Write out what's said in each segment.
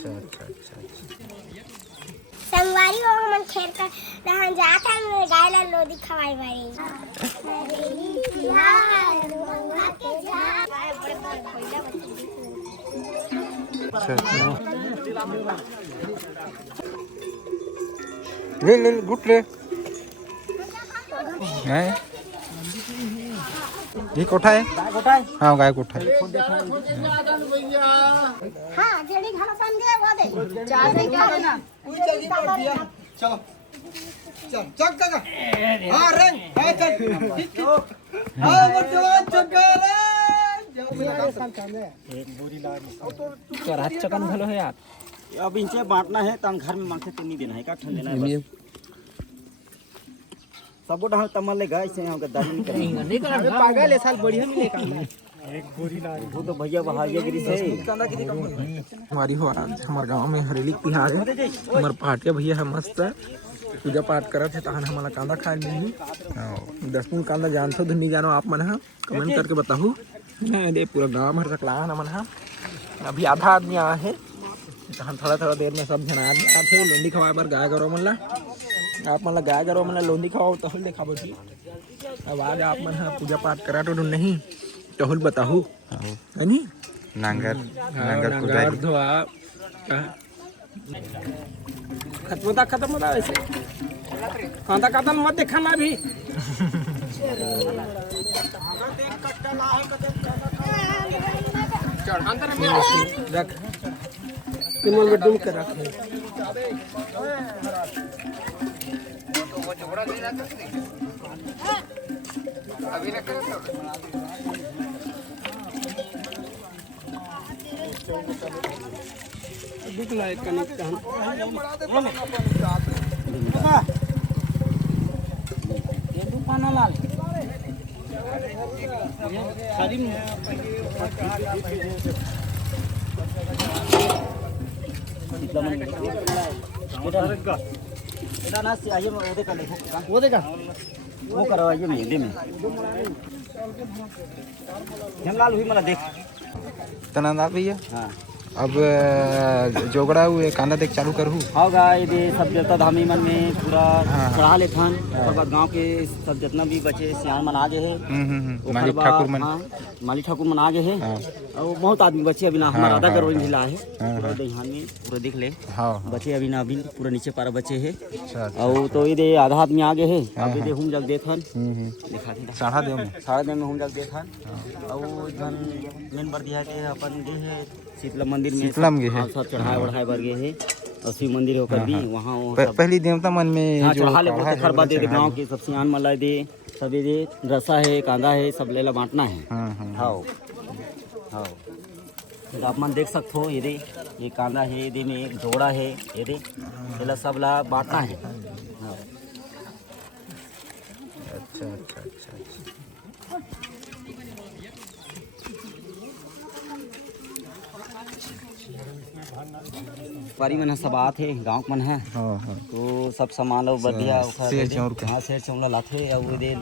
अच्छा अच्छा अच्छा अच्छा। संगवारी हो मन खेत का रहन जात है गाय ला लोदी खवाई बारी अच्छा अच्छा ले ले गुट ले हैं ये कोठा है हाँ गाय कोठा है हां जेडी घाना सन गए वो दे चार दिन का ना चलो चल चक चक हां रंग हां चक हां मत चक रे एक बोरी लागी तो रात चकन भलो है यार अब इनसे बांटना है तन घर में मांगते तो नहीं देना है का ठंड देना है बस सबको ढंग तमल ले गए से हम गद्दारी नहीं करेंगे नहीं कर पागल है साल बढ़िया मिलेगा एक बोरी लागी वो तो भैया बहारिया गिरी से हमारी हो आज हमारे गांव में हरेली तिहार है हमारे पाटिया भैया है मस्त पूजा पाठ करत है तहन हमारा कांदा खाए मिली 10 दिन कांदा जानते हो नहीं जानो आप मन हाँ कमेंट करके बताओ दे पूरा गाँव भर सकला मन हाँ अभी आधा आदमी आया है तहन थोड़ा देर में सब जन आए थे लोंडी खवाए बर गाय गरौ मन ला आप मन ला गाय गरौ मन ला लोंडी खवाओ तहल दिखाबो जी अब आज आप मन हाँ पूजा पाठ करा तो नहीं तहल बताओ है नी नांगर धोआ खत्म होता ऐसे कांदा कांदा मत देखना भी अंदर में रख तिमल में डूब के रख अभी ना दिखला एक कनेक्ट ये दुकान लाल खाली बेटा ना से आइए वो देखा वो करवाइए मेले में जंगलाल हुई मला देख तना भैया हाँ अब जोगड़ा हुए कांदा देख चालू करूँ होगा ये सब जता धामी मन में पूरा चढ़ा ले थान और बाद गांव के सब जितना भी बचे सियान मन आगे है मालिक ठाकुर मन मालिक ठाकुर मन आगे है और बहुत आदमी बचे अभी ना हमारा आधा करोड़ जिला है पूरा दहिहान में पूरा देख ले बचे अभी ना अभी पूरा नीचे पारा बचे है और तो ये आधा आदमी आगे है अभी दे हम जग देखन दिखा दे साढ़े दे में हम जग देखन और धन मेन बर दिया के अपन दे है शीतला मंदिर में सब चढ़ाए बढ़ाए बर गए है और शिव मंदिर होकर भी वहाँ पहली देवता मन में चढ़ा ले बहुत खरबा दे गाँव के सब सियान मला दे सब दे रसा है कांदा है सब लेला बांटना है हाँ हाँ आप मन देख सकते हो ये कांदा है ये में एक जोड़ा है ये लेला सब ला बांटना है अच्छा अच्छा अच्छा पारी मन सब आते गाँव मन है तो सब सामान और बढ़िया हाँ शेर चौला लाते और दे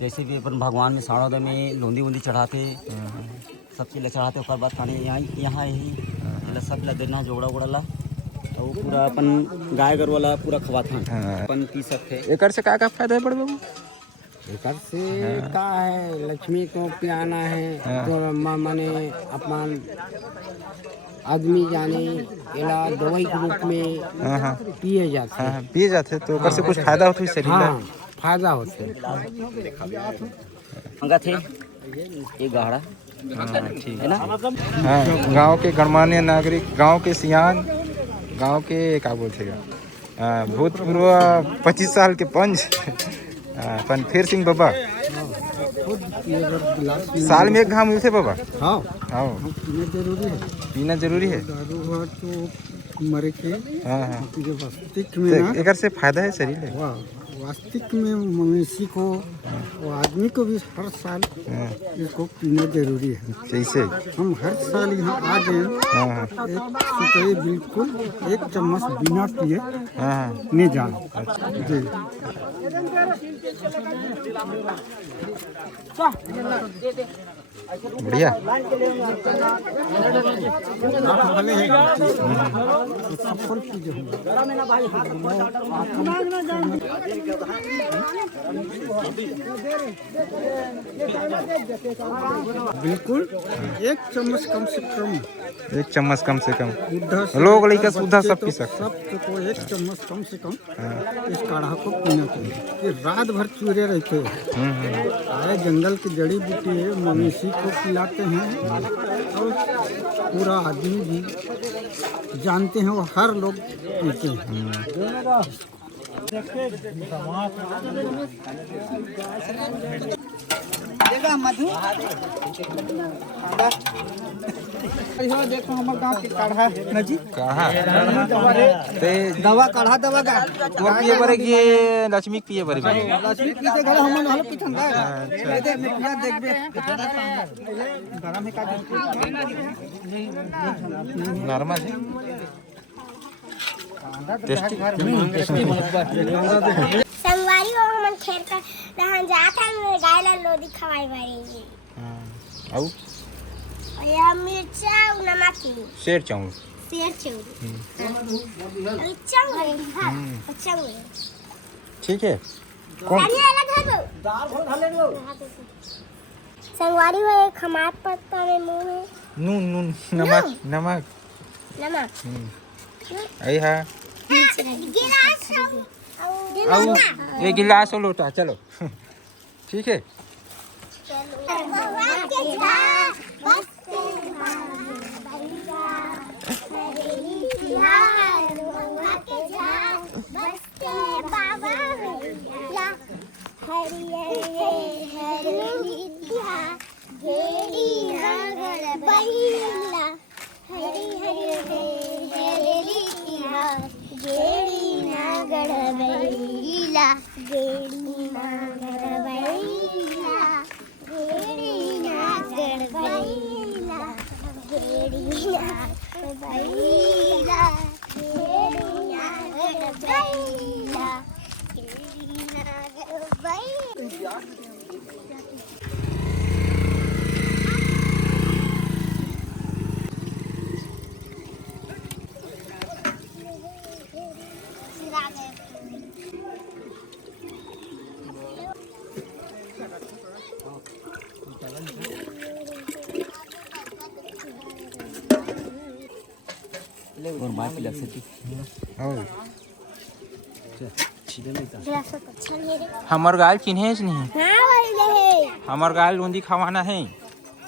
जैसे भी अपन भगवान में साड़ों में लोंदी वोंदी चढ़ाते सब चीज़ चढ़ाते और बाद खाने यहाँ यही सब ला देना जोड़ा वोड़ा ला और पूरा अपन गाय गरु वाला पूरा खवाता अपन पी सकते। एक से क्या फायदा है बड़े बाबू एकर से का है लक्ष्मी को पियाना है तो माने अपन आदमी जाने इला दवाई के रूप में पिए जाते तो कर से कुछ फायदा होता है शरीर में फायदा होता मंगा थे ये गाढ़ा ठीक है ना गांव के गणमान्य नागरिक गांव के सियान गांव के क्या बोलते भूतपूर्व 25 साल के पंच फिर सिंह बाबा साल में एक घाम मिलते बाबा हाँ हाँ पीना जरूरी है तो मरे के वास्तविक में एक से फायदा है शरीर में वास्तविक में मवेशी को और आदमी को भी हर साल इसको पीना जरूरी है। जैसे हम हर साल यहाँ आ गए एक सुतरी बिल्कुल 1 चम्मच बिना पिए नहीं जाए जी बढ़िया। बिल्कुल 1 चम्मच कम से कम। 1 चम्मच कम से कम लोग लेकर सुधा सब पी सकते। सबको 1 चम्मच कम से कम इस काढ़ा को पीना चाहिए। ये रात भर चूरे रहते हैं। ये जंगल की जड़ी बूटी है, मवेशी को खिलाते हैं और पूरा आदमी भी जानते हैं, वो हर लोग पीते हैं। मधु देखो हमारे गाँव के काढ़ा नजी कहाँ दवा काढ़ा दवा का और पिए पड़े कि लक्ष्मी पिए पड़े? लक्ष्मी पीते घर हम हल पीछन दा दे में पिया देखबे गरम है का नॉर्मल है टेस्टी। संगवारी हो हमन खेर का दहन जात है गाय ला लोदी खवाई बारी आउ या मिर्चा नमक शेर चावल शेर चौड़ी चावल चावल ठीक है। कौन पानी अलग है दो संगवारी हो खमार पत्ता में मुंह में नून नून नमक नमक नमक आई है गिलास आउ ये गिलास और लोटा चलो ठीक है। और मार लग सकती हमार गाय चिन्हे नहीं हाँ हमार गाय लूंदी खवाना है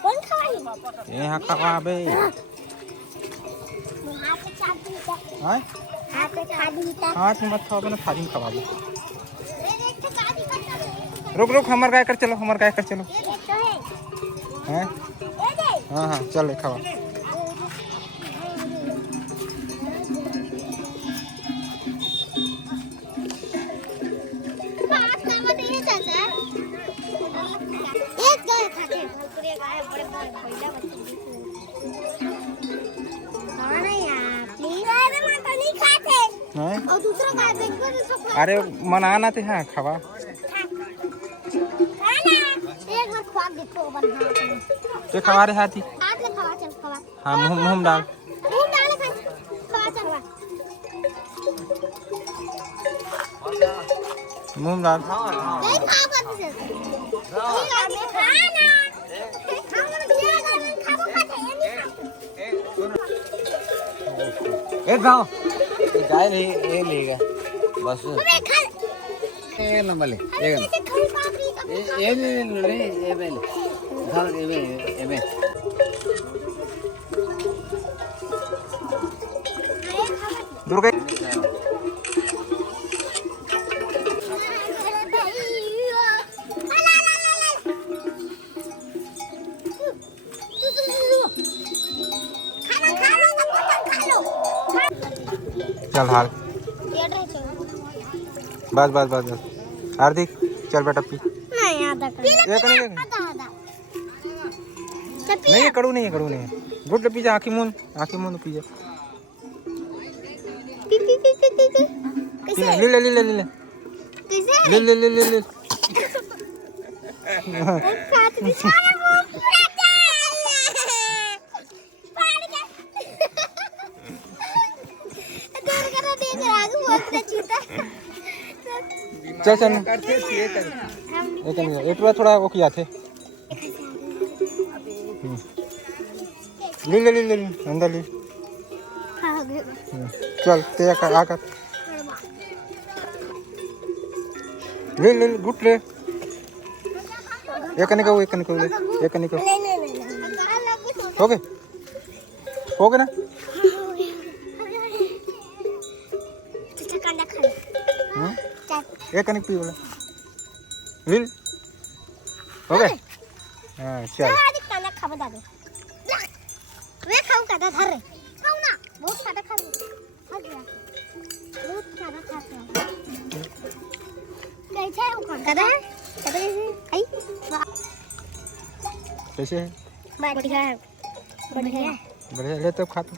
कौन खवाई यहाँ खवाबे हाथ में मत खाओ ना थाली में खवाबे। रुक रुक हमार गाय कर चलो हमार गाय कर चलो हैं हाँ हाँ चल खवा और दूसरा गाय देखो अरे मनाना थे हाँ खवा एक बार खवा देखो तो खवा रहे हाथी हाथ में खवा चल खवा हाँ मुँह डाल मुंह डाल खवा चल मुँह डाल नहीं खा पाते से नहीं खाना हम बिया गान खाबो खाते ए गाँव गाय नहीं लेगा बस ए नंबर ले ए नहीं ए में घर ए में दुर्गा चल हाल बस बस बस बस हार्दिक चल बेटा पी नहीं आधा नहीं है कड़ू नहीं है कड़ू नहीं है गुड पी जा आँखी मुंह पी जा ले ले ले ले ले ले ले ले ले ले चल चल एक थोड़ा वो किया थे ले ले ले ले अंदर ले चल ते आकर ले ले गुट ले एक निको ले हो गए ना एक कनिक पी बोला ले हो गए हाँ चल वे खाऊं का धर रे खाऊं ना बहुत सारा खा लो खा गया बहुत सारा खाते हैं कैसे है वो दादा कैसे आई कैसे है बढ़िया है बढ़िया बढ़िया ले तो खा तो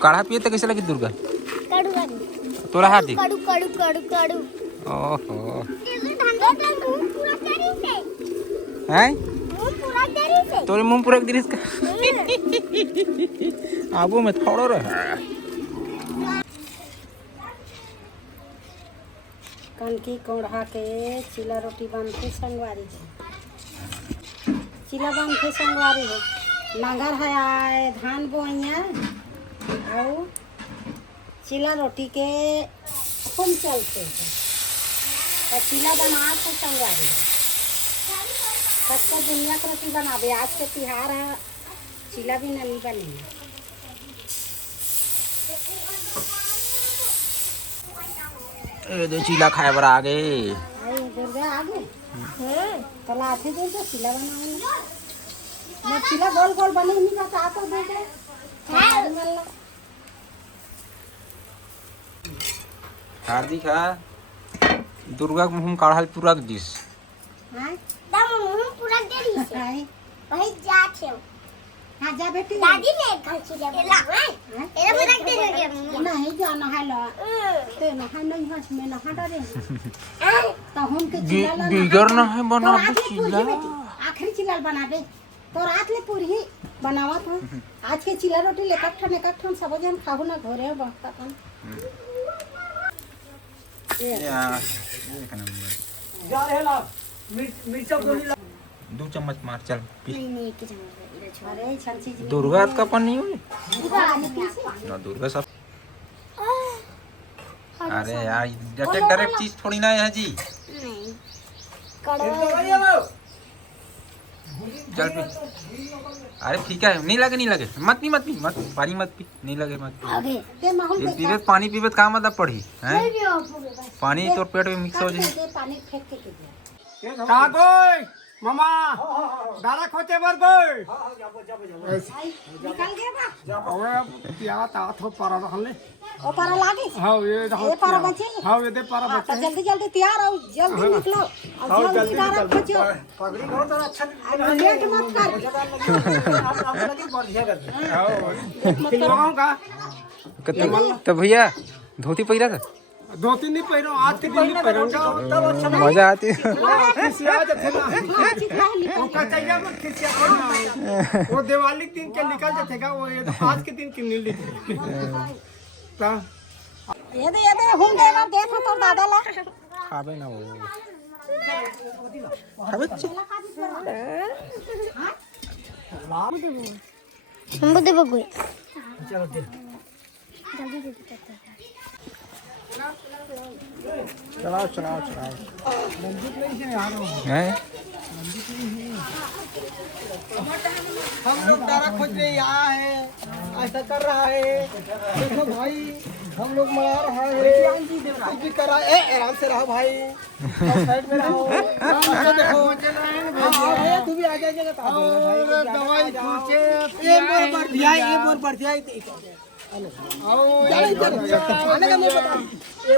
काढ़ा पिए तो कैसे लगी दुर्गा कड़ू तोरा हाथी कड़ू कड़ू कड़ू कड़ू ओहो धंधा का मुंह पूरा तेरी से हैं मुंह पूरा तेरी से तोरे मुंह पूरा गिरिस का आबू में थोड़ो रहे कनकी कोढ़ा के चिला रोटी बांधते संगवारी चिला बांधते संगवारी हो नांगर है आए धान बोइया और चिला रोटी के हम चलते हैं और चिला बना के संगवारी सबको दुनिया की रोटी बनावे आज के तिहार है चिला भी नहीं बनी दे चीला खाए बर आ गए दुर्गा आगे तो लाठी दे दो चिला बनाऊंगी मैं चिला गोल गोल बने नहीं बता तो दे दे हार्दिक है दुर्गा के मुंह काढ़ल पूरा दिस दम मुंह पूरा तेरी से वही जाते हो हाँ जा बेटी दादी ने घर से ले ला एरा में रख दे लगे नहीं जाना है लो ते ना है नहीं हंस में ना हटा दे तो हम के चिला ला बिगर ना है बना दे चिल्ला आखिरी चिला बना दे तो रात ले पूरी बनावा था आज के चिला रोटी ले कट्ठन एक कट्ठन सब जन खाहु ना घरे बनता था दो चम्मच मार चल पी नहीं के जाओ अरे छन चीज दुर्गा का पन नहीं हुई ना दुर्गा सब अरे यार डायरेक्ट चीज थोड़ी ना है जी नहीं कड़वा चल पी अरे ठीक है नहीं लगे मत पी पानी मत पी नहीं लगे मत पी आगे ते माहौल ये पीबे पानी पीबे का मतलब पड़ी हैं पानी तो पेट में मिक्स हो जाए पानी फेंक के दे का गोय मामा दारा खोचे बर गोय निकल गया बा अबे पिया ता थो पारा रहले ओ पारा लागे हां ये पारा बचे हां ये दे पारा बचे जल्दी जल्दी तैयार हो जल्दी निकलो और जल्दी दारा खोजो पगड़ी बहुत अच्छा लेट मत कर फिल्माओं का तो भैया धोती पहिरा था दो तीन दिन पहनो आज के दिन नहीं पहनो तब अच्छा मजा आती खिसिया जाते ना ओका चाहिए मत खिसिया वो दिवाली दिन के निकल जाते का वो ये आज के दिन की नीली ता ये दे हम देना देखो तो दादा ला खाबे ना वो हम दे बगुए चलो दे जल्दी दे दे चलाओ हैं हम लोग दारा खोज रहे यहाँ है ऐसा कर रहा है देखो भाई हम लोग मरा रहा है कुछ भी कर रहा है आराम से रहो भाई साइड में रहो देखो तू भी आ जाएगा दवाई पूछे ये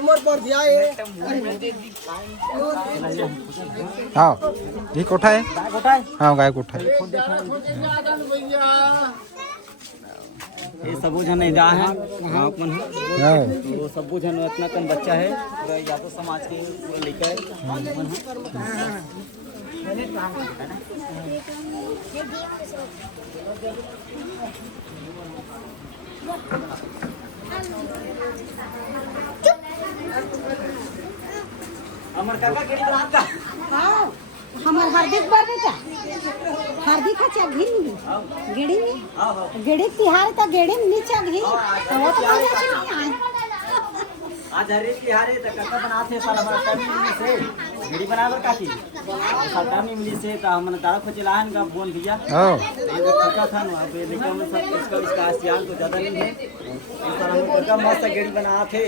मोर बढ़ दिया हाँ ये कोठा है हाँ गाय कोठा है ये सबू जन इदा है अपन हाँ तो सबू जन इतना कम बच्चा है पूरा यादव समाज के पूरा लेकर हमार काका गेड़ी बनाता हाँ हमार हार्दिक बार बेटा हार्दिक है क्या घी नहीं गेड़ी में गेड़ी तिहार का गेड़ी में नीचा घी तो वो तो मजा नहीं आए आज हरे तिहार है तो काका बनाते साल हमारा टाइम मिली से गेड़ी बनावर काकी साल टाइम मिली से तो हमने तारा खोचलाहन का बोन भैया हां ये काका था ना पे देखा हम सब इसका आसियान तो ज्यादा नहीं है इस तरह हम काका मस्त गेड़ी बनाते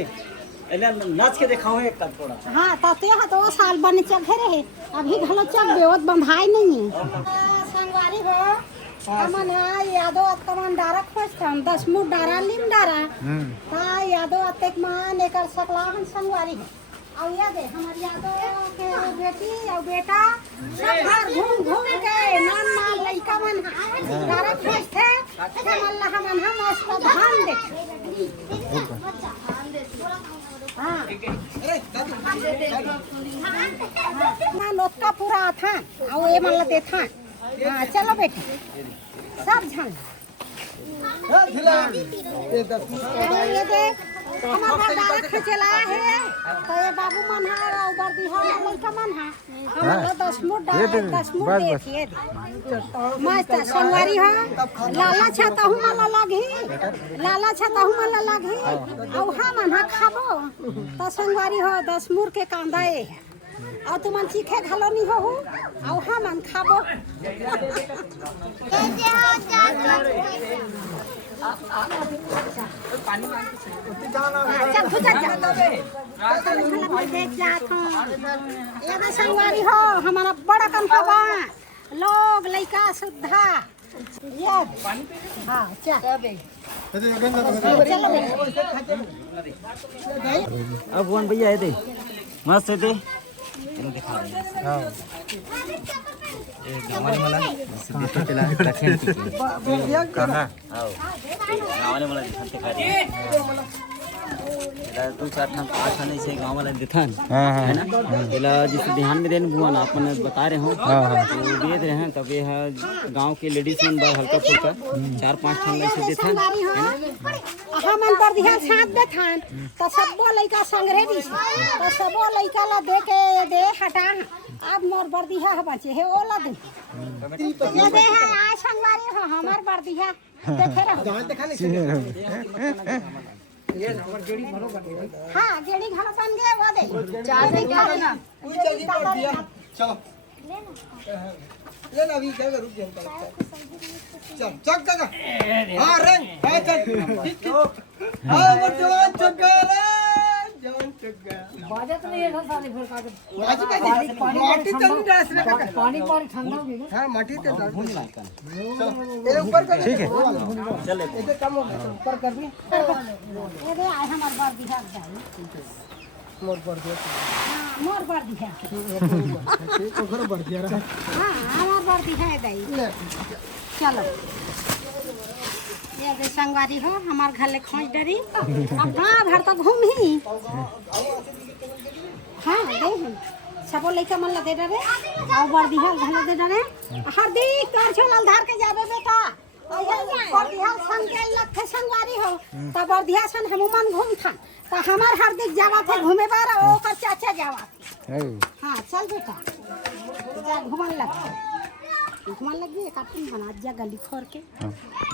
एला नाच के दिखाओ एक का थोड़ा हाँ ताते हाँ तो साल बने चघे रहे अभी घलो चक बेवत बंधाई नहीं है संगवारी हो हमन यादो अतमन डारा खोजथन 10 मुठ डारा लिम डारा ता यादो अतेक मान एकर सकलाहन संगवारी है और ये दे हमार यादो के बेटी और बेटा सब घर घूम घूम के नान माल लइका मन डारा खोजथे हमन हम धान देखे ना लोटका पूरा था और ये मतलब देथा हाँ चलो बेटे सब झन ये देख हमारा डारा खचला है तो ये बाबू मन है और बरदीहा लड़का मन है हमारा 10 मुठ डारा 10 मुठ देखिए मस्त संगवारी है लाला छाता हूँ मला लागी लाला छाता हूँ मला लागी और हाँ मन हा खाबो तो संगवारी हो 10 मुठ के कांदा है और तुमन चीखे घलो नहीं हो और हाँ मन खाबो चल खुद देख जात ये संगवारी हो हमारा बड़ा कंपा लोग लइका सुद्धा ये हाँ चल अब वन भैया है दे मस्त है दे चलो दिखा हां गावाले मला दिसतो त्याला दक्षिण कहा हां गावाले मला दिसते खाली दो चार ठान पाँच ठान ऐसे गाँव वाला दिथन है ना पहला जिस ध्यान में देने बुआ अपन बता रहे हो तो दिए रहे हैं तब यह गांव के लेडीज मन बार हल्का फुल्का 4-5 ठान ऐसे दिथन हम मन पर ध्यान साथ देथन तो सबो लइका संग्रह दी तो सबो लइका ला दे के दे हटा अब मोर बरदिहा बचे है ओला दे ये दे है आ संगवारी हो हमार बरदिहा देखे रहो हाँ गेड़ी घलो बन गया वो दे चार दिन का ना चलो ले ना अभी क्या रुक जा चल चक काका हां रंग हां चल ठीक हां वो जवान चक्का रे जवान चक्का बाजे तो ये सारी फिर का बाजी का माटी तन डास रे काका पानी ठंडा हो गया हां माटी ते चलो ये ऊपर कर ठीक है चल ऐसे कम हो ऊपर कर भी ये दे आए हमार बरदिहा जाई मोर पर दिया हां मोर बरदिहा तो घर बढ़ गया रहा हां हमार बरदिहा दई चलो ये दे संगवारी हो हमार घर ले खोज डरी अब हाँ भर तो घूम ही हाँ दे सबो लइका मन ला दे डरे और बरदिहा घलो दे डरे हार्दिक कर छोलाल धार के जाबे बेटा बरदिहा संग के लख संगवारी हो त बरदिहा सन हम मन घूम था त हमार हार्दिक जावा थे घूमे बार ओकर चाचा जावा हाँ चल बेटा जा घूमन लग घूमन लग गई काटून बना जा गली खोर के